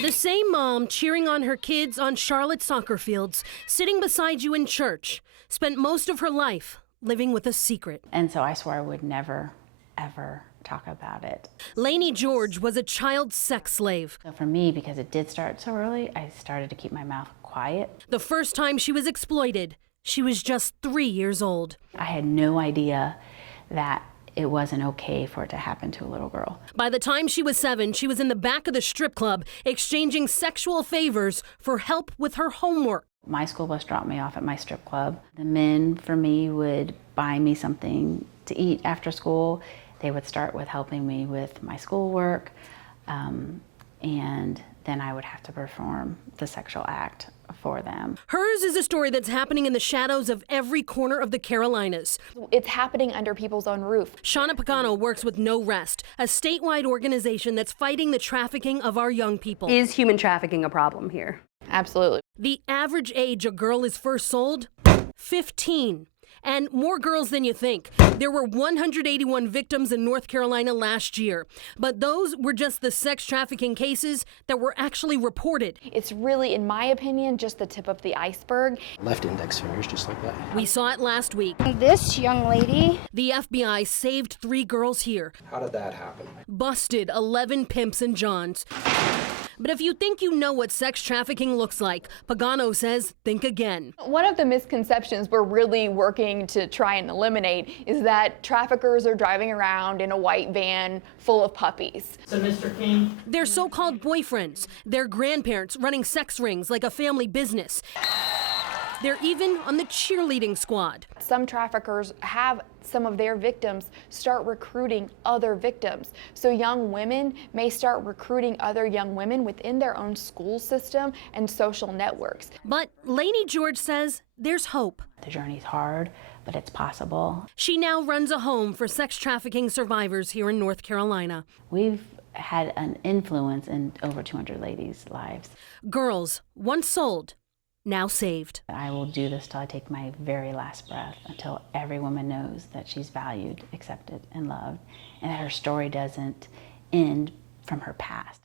The same mom cheering on her kids on Charlotte soccer fields, sitting beside you in church, spent most of her life living with a secret. And so I swore I would never, ever talk about it. Lainey George was a child sex slave. So for me, because it did start so early, I started to keep my mouth quiet. The first time she was exploited, she was just 3 years old. I had no idea that it wasn't okay for it to happen to a little girl. By the time she was 7, she was in the back of the strip club, exchanging sexual favors for help with her homework. My school bus dropped me off at my strip club. The men, for me, would buy me something to eat after school. They would start with helping me with my schoolwork, and then I would have to perform the sexual act for them. Hers is a story that's happening in the shadows of every corner of the Carolinas. It's happening under people's own roof. Shauna Pagano works with No Rest, a statewide organization that's fighting the trafficking of our young people. Is human trafficking a problem here? Absolutely. The average age a girl is first sold? 15. And more girls than you think. There were 181 victims in North Carolina last year. But those were just the sex trafficking cases that were actually reported. It's really, in my opinion, just the tip of the iceberg. Left index fingers, just like that. We saw it last week. This young lady. The FBI saved 3 girls here. How did that happen? Busted 11 pimps and johns. But if you think you know what sex trafficking looks like, Pagano says, think again. One of the misconceptions we're really working to try and eliminate is that traffickers are driving around in a white van full of puppies. So, Mr. King? They're so-called boyfriends, their grandparents running sex rings like a family business. They're even on the cheerleading squad. Some traffickers have some of their victims start recruiting other victims. So young women may start recruiting other young women within their own school system and social networks. But Lainey George says there's hope. The journey's hard, but it's possible. She now runs a home for sex trafficking survivors here in North Carolina. We've had an influence in over 200 ladies' lives. Girls, once sold, now saved. I will do this till I take my very last breath, until every woman knows that she's valued, accepted, and loved, and that her story doesn't end from her past.